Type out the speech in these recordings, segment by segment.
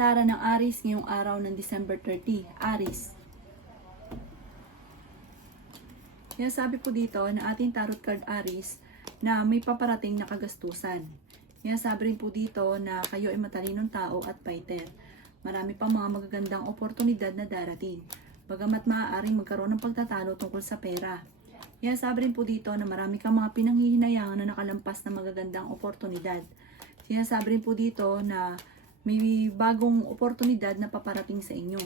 Kapalaran ng Aries ngayong araw ng December 30. Aries. Kaya sabi po dito na ating tarot card Aries na may paparating na kagastusan. Kaya sabi rin po dito na kayo ay matalinong tao at fighter. Marami pang mga magagandang oportunidad na darating. Bagamat maaaring magkaroon ng pagtatalo tungkol sa pera. Kaya sabi rin po dito na marami kang mga pinanghihinayangan na nakalampas na magagandang oportunidad. Kaya sabi rin po dito na may bagong oportunidad na paparating sa inyo.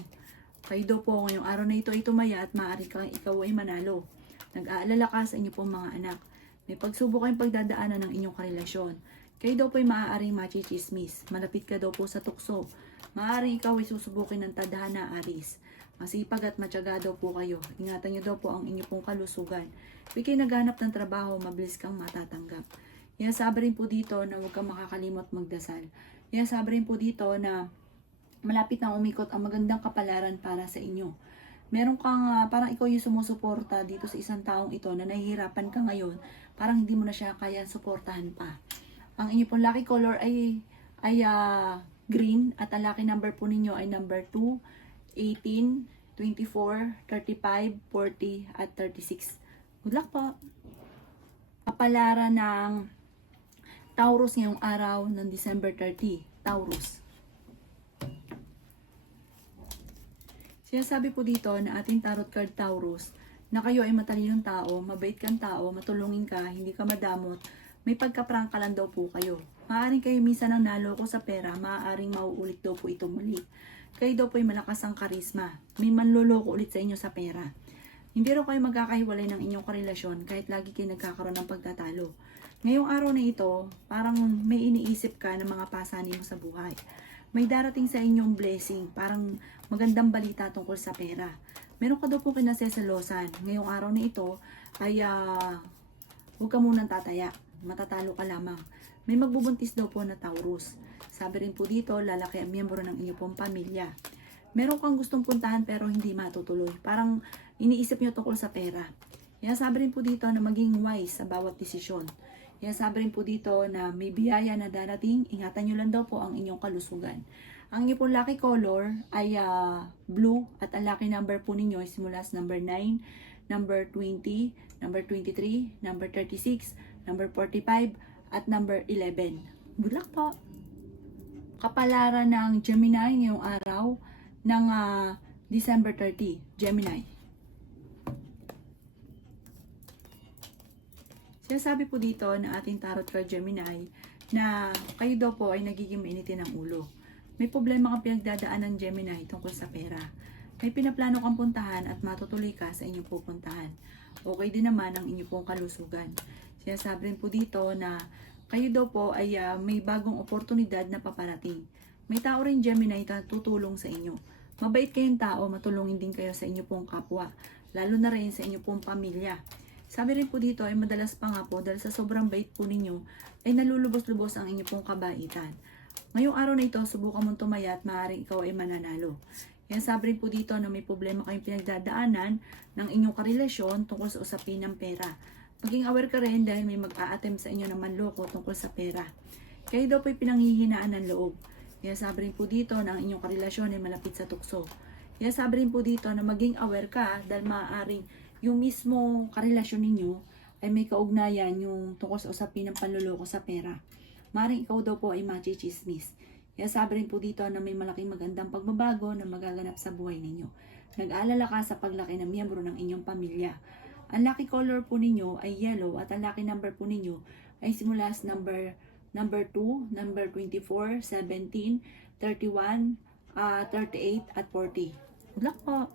Kayo daw po ngayong araw na ito ay tumaya at maaari kang ikaw ay manalo. Nag-aalala ka sa inyo pong mga anak. May pagsubok kayong pagdadaanan ng inyong karelasyon. Kayo daw po ay maaaring machichismis. Malapit ka daw po sa tukso. Maaaring ikaw ay susubukin ng tadhana, Aries. Masipag at matyaga daw po kayo. Ingatan niyo daw po ang inyong pong kalusugan. Ika'y naghanap ng trabaho, mabilis kang matatanggap. Kaya sabi rin po dito na huwag kang makakalimot magdasal. Kaya sabi rin po dito na malapit na umikot ang magandang kapalaran para sa inyo. Meron kang parang ikaw yung sumusuporta dito sa isang taong ito na nahihirapan ka ngayon, parang hindi mo na siya kaya suportahan pa. Ang inyo pong lucky color ay green at ang lucky number po ninyo ay number 2, 18, 24, 35, 40 at 36. Good luck po! Kapalaran ng Taurus ngayong araw ng December 30. Taurus. Sinasabi po dito na ating tarot card Taurus na kayo ay matalinong tao, mabait kang tao, matulungin ka, hindi ka madamot, may pagkaprangka lang daw po kayo. Maaaring kayo minsan ang naloko sa pera, maaaring mauulit daw po ito muli. Kayo daw po ay malakas ang karisma, may manloloko ulit sa inyo sa pera. Hindi raw kayo magkakahiwalay ng inyong karelasyon kahit lagi kayo nagkakaroon ng pagtatalo. Ngayong araw na ito, parang may iniisip ka ng mga pasanin mo sa buhay. May darating sa inyong blessing, parang magandang balita tungkol sa pera. Meron ka daw po kinasesalosan. Ngayong araw na ito ay huwag ka munang tataya. Matatalo ka lamang. May magbubuntis daw po na Taurus. Sabi rin po dito, lalaki ang miyembro ng inyong pong pamilya. Meron kang gustong puntahan pero hindi matutuloy. Parang iniisip nyo tungkol sa pera. Kaya sabi rin po dito na maging wise sa bawat desisyon. Kaya sabi rin po dito na may biyaya na darating, ingatan nyo lang daw po ang inyong kalusugan. Ang inyong pong lucky color ay blue at ang lucky number po ninyo ay simula sa number 9, number 20, number 23, number 36, number 45, at number 11. Good luck po! Kapalaran ng Gemini ngayong araw ng December 30. Gemini. Sinasabi po dito na ating tarot card Gemini na kayo daw po ay nagiging mainitin ng ulo. May problema kang pinagdadaan ng Gemini tungkol sa pera. May pinaplano kang puntahan at matutuloy ka sa inyong pupuntahan. Okay din naman ang inyong pong kalusugan. Sinasabi rin po dito na kayo daw po ay may bagong oportunidad na paparating. May tao rin Gemini na tutulong sa inyo. Mabait kayong tao, matulungin din kayo sa inyong pong kapwa. Lalo na rin sa inyong pong pamilya. Sabi rin po dito ay madalas pa nga po dahil sa sobrang bait po ninyo ay nalulubos-lubos ang inyong pong kabaitan. Ngayong araw na ito, subukan mong tumaya at maaaring ikaw ay mananalo. Kaya sabi rin po dito na may problema kayong pinagdadaanan ng inyong karelasyon tungkol sa usapin ng pera. Maging aware ka rin dahil may mag-a-attempt sa inyo na manloko tungkol sa pera. Kayo daw po ay pinanghihinaan ng loob. Kaya sabi rin po dito na ang inyong karelasyon ay malapit sa tukso. Kaya sabi rin po dito na maging aware ka dahil maaaring yung mismo karelasyon ninyo ay may kaugnayan yung tungkol sa usapin ng panluloko sa pera. Maring ikaw daw po ay machichismis. Kaya sabi rin po dito na may malaking magandang pagbabago na magaganap sa buhay ninyo. Nag-aalala ka sa paglaki ng miyembro ng inyong pamilya. Ang lucky color po ninyo ay yellow at ang lucky number po ninyo ay simula sa number 2, number 24, 17, 31, 38 at 40. Good luck po!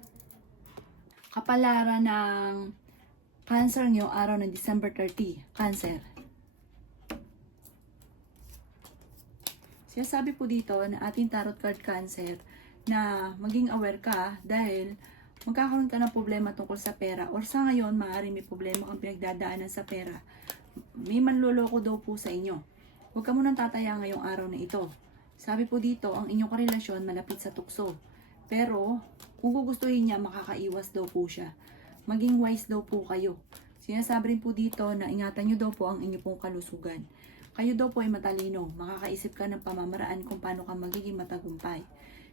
Kapalaran ng Cancer ngayong araw ng December 30. Cancer. Sinasabi po dito na ating tarot card Cancer na maging aware ka dahil magkakaroon ka ng problema tungkol sa pera or sa ngayon maaaring may problema kang pinagdadaanan sa pera. May manloloko daw po sa inyo. Huwag ka munang tataya ngayong araw na ito. Sabi po dito, ang inyong karelasyon malapit sa tukso. Pero, kung gugustuhin niya, makakaiwas daw po siya. Maging wise daw po kayo. Sinasabi rin po dito na ingatan nyo daw po ang inyong pong kalusugan. Kayo daw po ay matalino, makakaisip ka ng pamamaraan kung paano ka magiging matagumpay.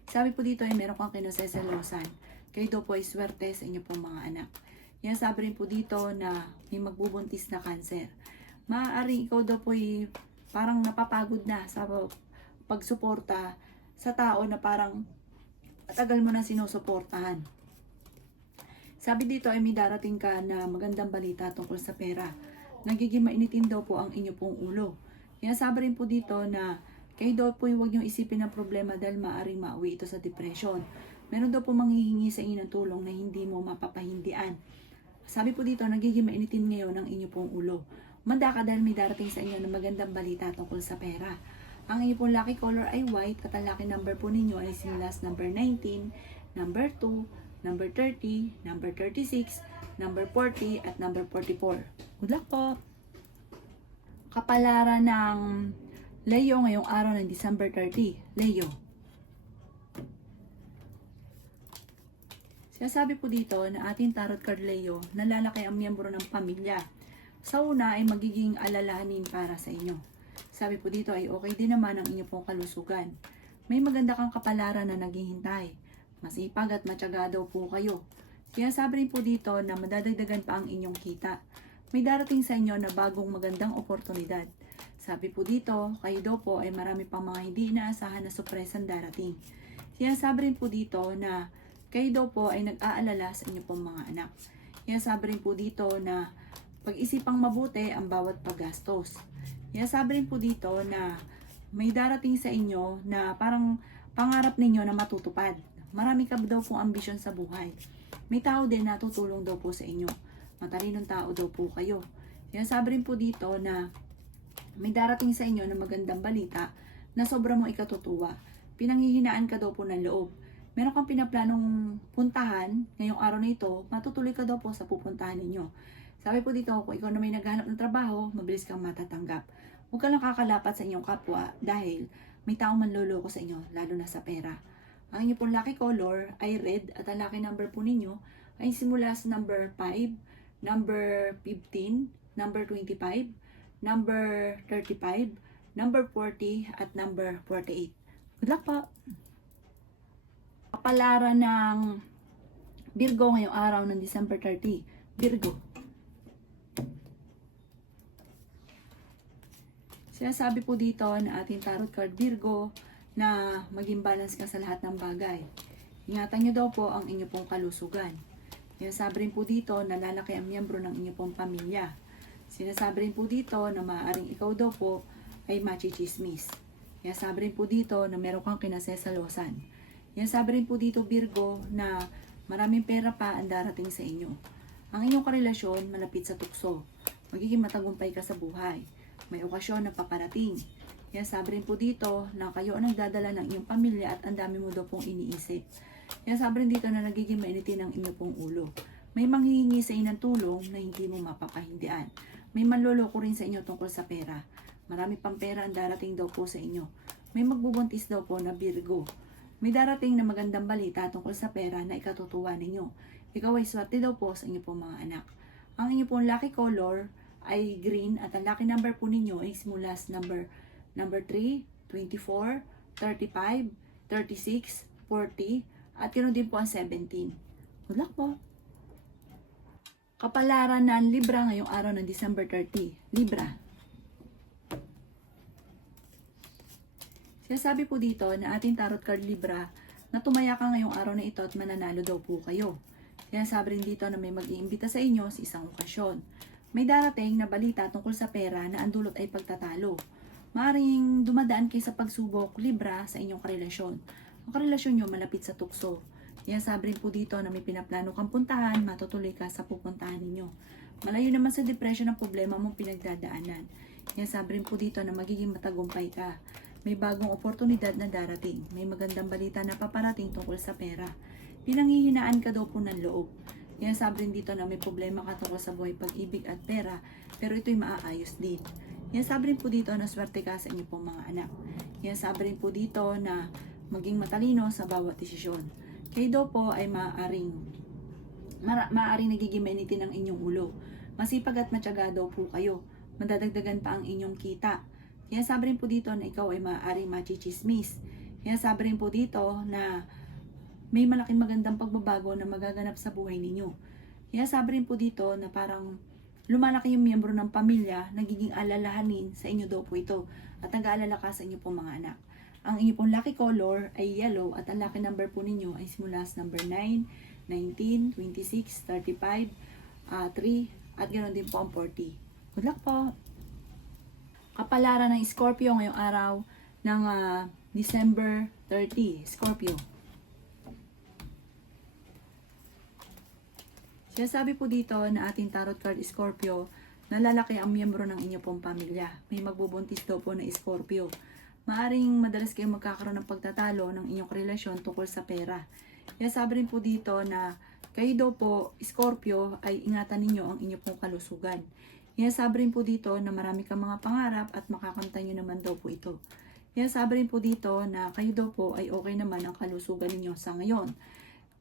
Sabi po dito ay meron kang kinaseselosan. Kayo daw po ay swerte sa inyo pong mga anak. Yan sabi rin po dito na may magbubuntis na cancer. Maaaring ikaw daw po ay parang napapagod na sa pagsuporta sa tao na parang matagal mo na sinusuportahan. Sabi dito ay may darating ka na magandang balita tungkol sa pera. Nagiging mainitin daw po ang inyo pong ulo. Yan sabi rin po dito na kayo daw po huwag niyong isipin ng problema dahil maaaring mauwi ito sa depression. Meron daw po manghihingi sa inyo ng tulong na hindi mo mapapahindian. Sabi po dito, nagiging mainitin ngayon ang inyo pong ulo. Manda ka dahil may darating sa inyo ng magandang balita tungkol sa pera. Ang inyo pong lucky color ay white at ang lucky number po ninyo ay similas number 19, number 2, number 30, number 36, number 40, at number 44. Good luck po! Kapalaran ng Leo ngayong araw ng December 30. Leo. Sinasabi po dito na ating tarot card Leo, nalalaki ang miyembro ng pamilya. Sa una ay magiging alalahanin para sa inyo. Sabi po dito ay okay din naman ang inyong pong kalusugan. May maganda kang kapalaran na naghihintay. Masipag at matyaga daw po kayo. Sinasabi rin po dito na madadagdagan pa ang inyong kita. May darating sa inyo na bagong magandang oportunidad. Sabi po dito, kayo daw po ay marami pang mga hindi inaasahan na sorpresang darating. Sinasabi rin po dito na kayo daw po ay nag-aalala sa inyong pong mga anak. Sinasabi rin po dito na pag-isipang mabuti ang bawat paggastos. Sinasabi rin po dito na may darating sa inyo na parang pangarap ninyo na matutupad. Marami ka daw pong ambisyon sa buhay. May tao din na tutulong daw po sa inyo. Matalinong tao daw po kayo. Sinasabi rin po dito na may darating sa inyo na magandang balita na sobra mo ikatutuwa. Pinanghihinaan ka daw po ng loob. Meron kang pinaplanong puntahan ngayong araw na ito, matutuloy ka daw po sa pupuntahan ninyo. Sabi po dito, kung ikaw na may naghahanap ng trabaho, mabilis kang matatanggap. Huwag ka lang kakalapat sa inyong kapwa dahil may taong manloloko sa inyo, lalo na sa pera. Ang inyo pong lucky color ay red at ang lucky number po ninyo ay simula sa number 5, number 15, number 25, number 35, number 40, at number 48. Good luck po! Kapalaran ng Virgo ngayong araw ng December 30. Virgo. Sinasabi po dito na ating tarot card Virgo na maging balance ka sa lahat ng bagay. Ingatan nyo daw po ang inyo pong kalusugan. Sinasabi rin po dito na lalaki ang miyembro ng inyo pong pamilya. Sinasabi rin po dito na maaaring ikaw daw po ay machichismis. Sinasabi rin po dito na meron kang kinasesalosan. Sinasabi rin po dito Virgo na maraming pera pa ang darating sa inyo. Ang inyong karelasyon malapit sa tukso. Magiging matagumpay ka sa buhay. May okasyon na paparating. Sabi rin po dito na kayo ang nagdadala ng inyong pamilya at ang dami mo daw pong iniisip. Sabi rin dito na nagiging mainitin ang inyong pong ulo. May manghihingi sa inyo ng tulong na hindi mo mapapahindian. May manloloko rin sa inyo tungkol sa pera. Marami pang pera ang darating daw po sa inyo. May magbubuntis daw po na Virgo. May darating na magandang balita tungkol sa pera na ikatutuwa ninyo. Ikaw ay swerte daw po sa inyong pong mga anak. Ang inyong pong lucky color ay green at ang lucky number po ninyo ay simula sa number 3, 24, 35, 36, 40, at yun din po ang 17. Good luck po! Kapalaran ng Libra ngayong araw ng December 30. Libra. Sinasabi po dito na ating tarot card Libra na tumaya ka ngayong araw na ito at mananalo daw po kayo. Sinasabi rin dito na may mag-iimbita sa inyo sa isang okasyon. May darating na balita tungkol sa pera na ang dulot ay pagtatalo. Maaring dumadaan kayo sa pagsubok, Libra, sa inyong karelasyon. Ang karelasyon nyo malapit sa tukso. Sabi rin po dito na may pinaplano kang puntahan, matutuloy ka sa pupuntahan ninyo. Malayo naman sa depression ang problema mong pinagdadaanan. Sabi rin po dito na magiging matagumpay ka. May bagong oportunidad na darating. May magandang balita na paparating tungkol sa pera. Pinanghihinaan ka daw po ng loob. Sabi rin dito na may problema ka tungkol sa buhay, pag-ibig at pera, pero ito'y maaayos din. Sabi rin po dito na swerte ka sa inyong pong mga anak. Sabi rin po dito na maging matalino sa bawat desisyon. Kayo daw po ay maaaring nagiging mainitin ang inyong ulo. Masipag at matyaga daw po kayo. Madadagdagan pa ang inyong kita. Sabi rin po dito na ikaw ay maaaring machichismis. Sabi rin po dito na may malaking magandang pagbabago na magaganap sa buhay ninyo. Sabi rin po dito na parang lumalaki yung miyembro ng pamilya, nagiging alalahanin sa inyo daw po ito at nag-aalala ka sa inyo pong mga anak. Ang inyo pong lucky color ay yellow at ang lucky number po ninyo ay simula sa number 9, 19, 26, 35, 3 at ganoon din po ang 40. Good luck po! Kapalaran ng Scorpio ngayong araw ng December 30. Scorpio. Sabi po dito na ating tarot card Scorpio, na lalaki ang miyembro ng inyo pong pamilya. May magbubuntis daw po na Scorpio. Maaring madalas kayong magkakaroon ng pagtatalo ng inyong relasyon tungkol sa pera. Sabi rin po dito na kayo daw po, Scorpio, ay ingatan ninyo ang inyo pong kalusugan. Sabi rin po dito na marami kang mga pangarap at makakamtan nyo naman daw po ito. Sabi rin po dito na kayo daw po ay okay naman ang kalusugan ninyo sa ngayon.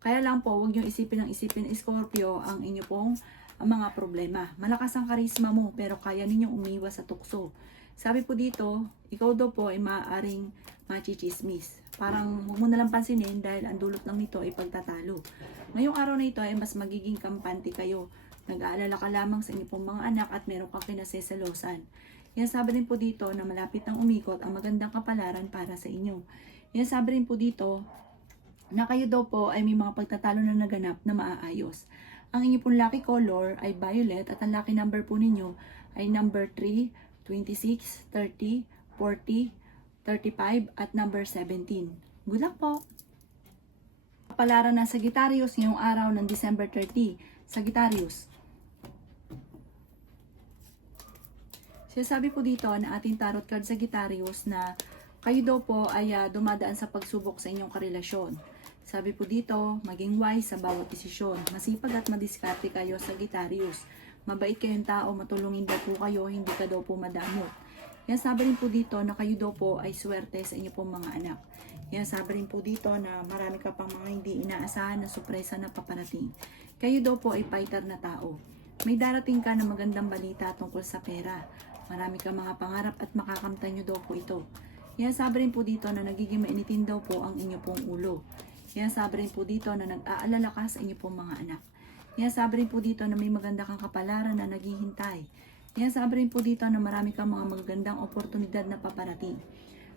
Kaya lang po, huwag nyo isipin Scorpio ang inyo pong mga problema. Malakas ang karisma mo pero kaya ninyong umiwas sa tukso. Sabi po dito, ikaw daw po ay maaaring machichismis. Parang huwag mo nalang pansinin dahil ang dulot lang nito ay pagtatalo. Ngayong araw na ito ay mas magiging kampante kayo. Nag-aalala ka lamang sa inyo pong mga anak at meron kang kinasesalosan. Sabi rin po dito na malapit nang umikot ang magandang kapalaran para sa inyo. Sabi rin po dito na kayo daw po ay may mga pagtatalo na naganap na maaayos. Ang inyo pong lucky color ay violet at ang lucky number po ninyo ay number 3, 26, 30, 40, 35 at number 17. Good luck po! Kapalaran ng Sagittarius ngayong araw ng December 30. Sagittarius. Sabi po dito na ating tarot card Sagittarius na kayo daw po ay dumadaan sa pagsubok sa inyong karelasyon. Sabi po dito, maging wise sa bawat desisyon. Masipag at madiskarte kayo, Sagittarius. Mabait kayong tao, matulungin daw po kayo, hindi ka daw po madamot. Sabi rin po dito na kayo daw po ay swerte sa inyo pong mga anak. Sabi rin po dito na marami ka pang mga hindi inaasahan na sorpresa na paparating. Kayo daw po ay fighter na tao. May darating ka na magandang balita tungkol sa pera. Marami kang mga pangarap at makakamtan nyo daw po ito. Sabi rin po dito na nagiging mainitin daw po ang inyo pong ulo. Sabi rin po dito na nag-aalala ka sa inyo pong mga anak. Sabi rin po dito na may maganda kang kapalaran na naghihintay. Sabi rin po dito na marami kang mga magagandang oportunidad na paparating.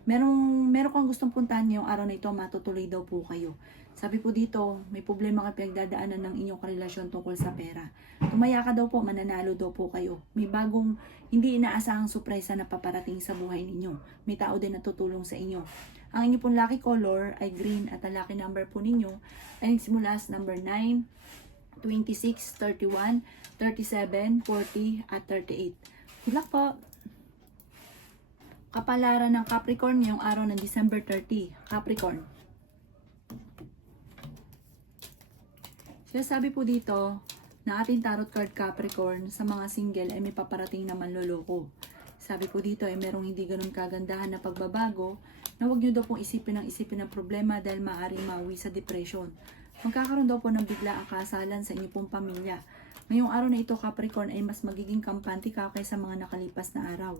Meron kang gustong puntahan ngayong araw na ito, matutuloy daw po kayo. Sabi po dito, may problema ka pinagdadaanan ng inyong karelasyon tungkol sa pera. Tumaya ka daw po, mananalo daw po kayo. May bagong hindi inaasahang surpresa na paparating sa buhay ninyo. May tao din na tutulong sa inyo. Ang inyong pong lucky color ay green at ang lucky number po ninyo ay nagsimula sa number 9, 26, 31, 37, 40 at 38. Good luck po! Kapalaran ng Capricorn ngayong araw ng December 30. Capricorn. Sabi po dito na ating tarot card Capricorn sa mga single ay may paparating na manloloko. Sabi po dito ay merong hindi ganun kagandahan na pagbabago na huwag nyo daw pong isipin ng problema dahil maaaring mauwi sa depression. Magkakaroon daw po ng bigla ang kasalan sa inyong pong pamilya. Ngayong araw na ito Capricorn ay mas magiging kampante ka kaysa mga nakalipas na araw.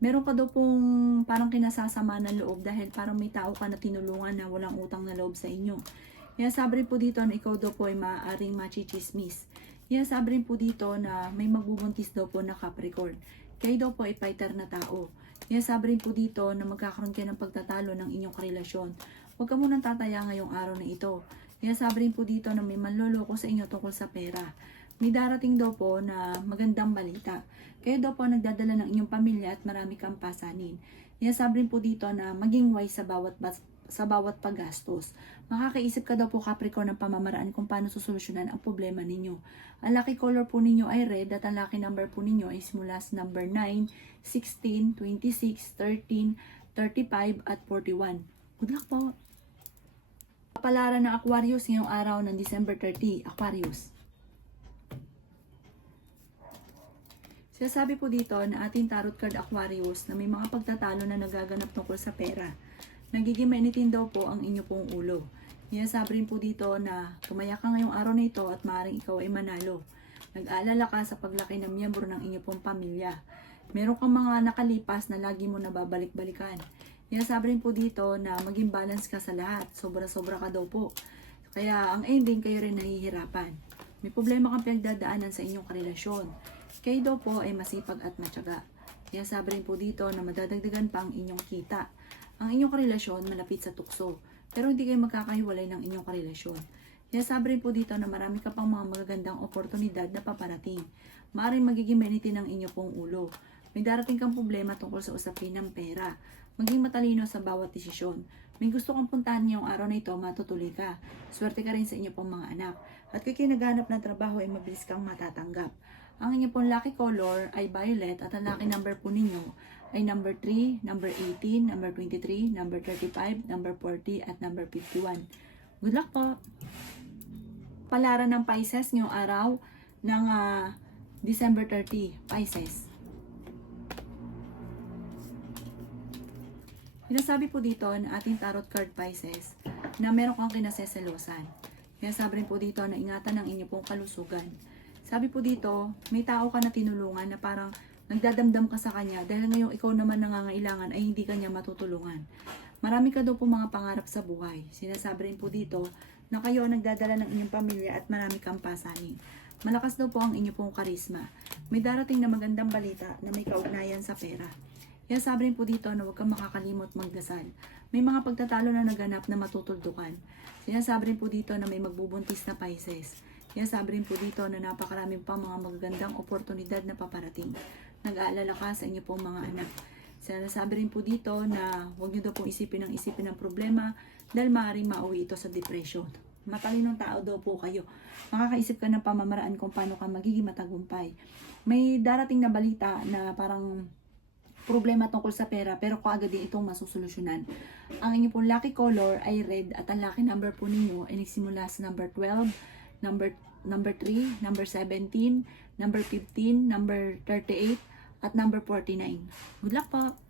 Meron ka daw pong parang kinasasama ng loob dahil parang may tao ka na tinulungan na walang utang na loob sa inyo. Sabi rin po dito na ikaw daw po ay maaaring machichismis. Sabi rin po dito na may magbubuntis daw po na Capricorn. Kayo daw po ay fighter na tao. Sabi rin po dito na magkakaroon kayo ng pagtatalo ng inyong karelasyon. Huwag ka munang tataya ngayong araw na ito. Sabi rin po dito na may manloloko sa inyo tungkol sa pera. May darating daw po na magandang balita. Kayo daw po nagdadala ng inyong pamilya at marami kang pasanin. Sabi rin po dito na maging wise sa bawat paggastos. Makakaisip ka daw po Capricorn ng pamamaraan kung paano susolusyonan ang problema ninyo. Ang lucky color po ninyo ay red at ang lucky number po ninyo ay simula sa number 9, 16, 26, 13, 35 at 41. Good luck po! Kapalaran ng Aquarius ngayong araw ng December 30. Aquarius. Sabi po dito na ating tarot card Aquarius na may mga pagtatalo na nagaganap tungkol sa pera. Nagiging mainitin daw po ang inyo pong ulo. Sabi rin po dito na tumaya ka ngayong araw na ito at maaaring ikaw ay manalo. Nag-aalala ka sa paglaki ng miyembro ng inyo pong pamilya. Meron kang mga nakalipas na lagi mo nababalik-balikan. Sabi rin po dito na maging balance ka sa lahat. Sobra-sobra ka daw po. Kaya ang ending, kayo rin nahihirapan. May problema kang pinagdadaanan sa inyong karelasyon. Kayo daw po ay masipag at matyaga. Sabi rin po dito na madadagdagan pa ang inyong kita. Ang inyong karelasyon malapit sa tukso. Pero hindi kayo magkakahiwalay ng inyong karelasyon. Sabi rin po dito na marami ka pang mga magagandang oportunidad na paparating. Maaaring magiging mainitin ang inyo pong ulo. May darating kang problema tungkol sa usapin ng pera. Maging matalino sa bawat desisyon. May gusto kang puntahan ngayong araw na ito, matutuloy ka. Swerte ka rin sa inyo pong mga anak. At kung kayo naghanap ng trabaho ay mabilis kang matatanggap. Ang inyong pong lucky color ay violet at ang lucky number po ninyo ay number 3, number 18, number 23, number 35, number 40 at number 51. Good luck po! Palaran ng Pisces ngayong araw ng December 30, Pisces. Sinasabi po dito ng ating tarot card Pisces na meron kang kinaseselosan. Sabi rin po dito na ingatan ang inyong pong kalusugan. Sabi po dito, may tao ka na tinulungan na parang nagdadamdam ka sa kanya dahil ngayong ikaw naman nangangailangan ay hindi kanya matutulungan. Marami ka daw po mga pangarap sa buhay. Sinasabi rin po dito na kayo ang nagdadala ng inyong pamilya at marami kang pasaning. Malakas daw po ang inyong pong karisma. May darating na magandang balita na may kaugnayan sa pera. Sabi rin po dito na huwag kang makakalimot magdasal. May mga pagtatalo na naganap na matutuldukan. Sinasabi rin po dito na may magbubuntis na Pisces. Sabi rin po dito na napakaraming pa mga magagandang oportunidad na paparating. Nag-aalala ka sa inyo pong mga anak. Sinasabi rin po dito na huwag nyo daw pong isipin ng problema dahil maaaring mauwi ito sa depression. Matalinong tao daw po kayo. Makakaisip ka ng pamamaraan kung paano ka magiging matagumpay. May darating na balita na parang problema tungkol sa pera pero kaagad din itong masusolusyonan. Ang inyong pong lucky color ay red at ang lucky number po ninyo ay nagsimula sa number 12, number 3, number 17, number 15, number 38, at number 49. Good luck po!